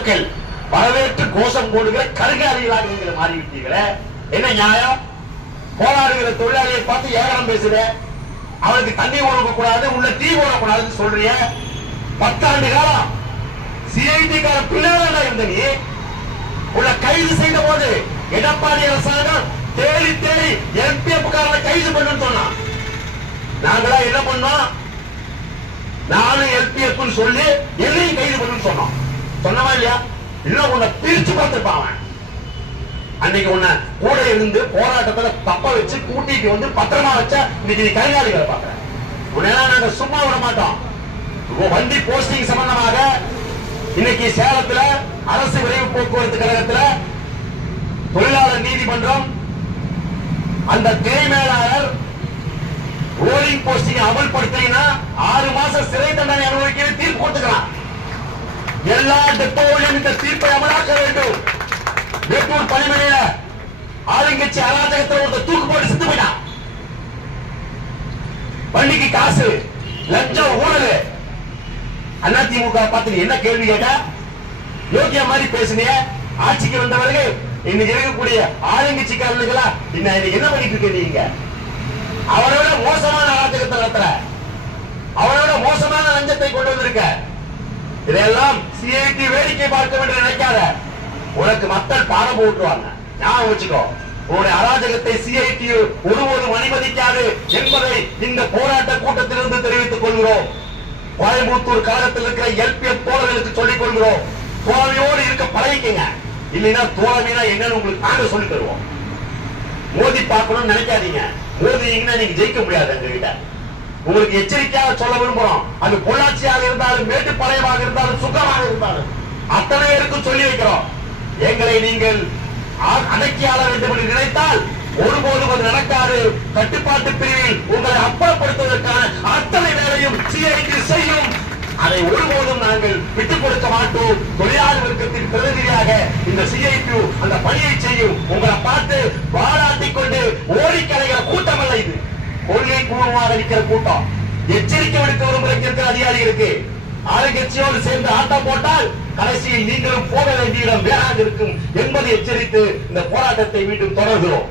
பொதுமக்கள் வரவேற்று கோஷம் போடுகிற கருங்காலிகளாக நீங்கள் மாறிவிட்டீர்களே, என்ன நியாயம்? போராடுகிற தொழிலாளியை பார்த்து ஏகரம் பேசுற, அவனுக்கு தண்ணி கொடுக்க கூடாது, உள்ள தீ போடக்கூடாதுன்னு சொல்றிய. 10 ஆண்டு காலம் சிஐடி கார பிள்ளைகளா இருந்த நீ உள்ள கைது செய்த போது எடப்பாடி அரசாங்கம் தேடி தேடி எல்பிஎஃப் காரனை கைது பண்ணு சொன்னான். நாங்களா என்ன பண்ணோம்? நானும் எல்பிஎஃப் சொல்லி எதையும் கைது பண்ணு சொன்னோம். சொன்னவா இல்லையா? இன்னும் உன்னை பிரிச்சு பார்த்துப்பான். அன்னைக்கு உன்னை கூட இருந்து போராட்டத்துல தப்ப வச்சு கூட்டிட்டு வந்து பத்திரமா வச்சா இன்னைக்கு நீ கைகாலிகளை பாக்குற. உன்னெல்லாம் நாங்க சும்மா விட மாட்டோம். வண்டி போஸ்டிங் சம்பந்தமாக இன்னைக்கு சேலத்துல அரசு விரைவு போக்குவரத்து கழகத்துல தொழிலாளர் நீதிமன்றம் அந்த துணை மேலாளர் ரோலிங் போஸ்டிங் அமல்படுத்தினா 6 மாசம் சிறை தண்டனை அனுபவிக்க தீர்ப்பு கொடுத்துக்கலாம். எல்லா டெப்போவிலும் இந்த தீர்ப்பை அமலாக்க வேண்டும். வேட்டூர் பணிமனையில ஆளுங்கட்சி அராஜகத்தில் ஒருத்தர் தூக்கு போட்டு செத்து போயிட்டான். வண்டிக்கு காசு, லஞ்சம், ஊழல். அதிமுக பார்த்து என்ன கேள்வி கேட்டா? யோகியா மாதிரி பேசுனீங்க. ஆட்சிக்கு வந்தவர்கள் இன்னைக்கு இருக்கக்கூடிய ஆளுங்கட்சிக்காரர்களா இன்னைக்கு என்ன பண்ணிட்டு இருக்கீங்க? அவரோட மோசமான அராஜகத்தை நடத்துற, அவரோட மோசமான லஞ்சத்தை கொண்டு வந்திருக்க. இதெல்லாம் சிஐடி வேடிக்கை பார்க்க வேண்டும் நினைக்காத. உனக்கு மக்கள் பாடம் போட்டுருவாங்க. ஞாபகம் வச்சுக்கோ. உன்னுடைய அராஜகத்தை சிஐடி ஒருபோதும் அனுமதிக்காது என்பதை இந்த போராட்ட கூட்டத்திலிருந்து தெரிவித்துக் கொள்கிறோம். கோயம்புத்தூர் கழகத்தில் இருக்கிற எல்பிஎஃப் தோழர்களுக்கு சொல்லிக் கொள்கிறோம். தோழமையோடு இருக்க பழகிக்கங்க. இல்லைன்னா தோழமைனா என்னன்னு உங்களுக்கு நாங்க சொல்லி தருவோம். மோதி பார்க்கணும்னு நினைக்காதீங்க. மோதிங்கன்னா நீங்க ஜெயிக்க முடியாது. எங்ககிட்ட உங்களுக்கு எச்சரிக்கையாக சொல்ல விரும்புறோம். அது பொள்ளாச்சியாக இருந்தாலும், மேட்டுப்பாளையமாக இருந்தாலும், சுகமாக இருந்தாலும் அத்தனை பேருக்கும் சொல்லி வைக்கிறோம். எங்களை நீங்கள் அடக்கி ஆள வேண்டும் என்று நினைத்தால் ஒருபோதும் அது நடக்காது. கட்டுப்பாட்டு பிரிவில் உங்களை அப்புறப்படுத்துவதற்கான அத்தனை வேலையும் சிஐடி செய்யும். அதை ஒருபோதும் நாங்கள் விட்டுக் கொடுக்க மாட்டோம். தொழிலாளர் வர்க்கத்தின் பிரதிநிதியாக இந்த சிஐடி அந்த பணியை செய்யும். உங்களை பார்த்து பாராட்டிக் கொண்டு ஓடிக்கலைகிற கூட்டம் அல்ல இது. கொள்கை பூர்வமாக இருக்கிற கூட்டம். எச்சரிக்கை விடுக்க விரும்புகிற அதிகாரிகளுக்கு ஆளுங்கட்சியோடு சேர்ந்து ஆட்டம் போட்டால் கடைசியில் நீங்களும் போக வேண்டிய இடம் வேறாக இருக்கும் என்பதை எச்சரித்து இந்த போராட்டத்தை மீண்டும் தொடர்கிறோம்.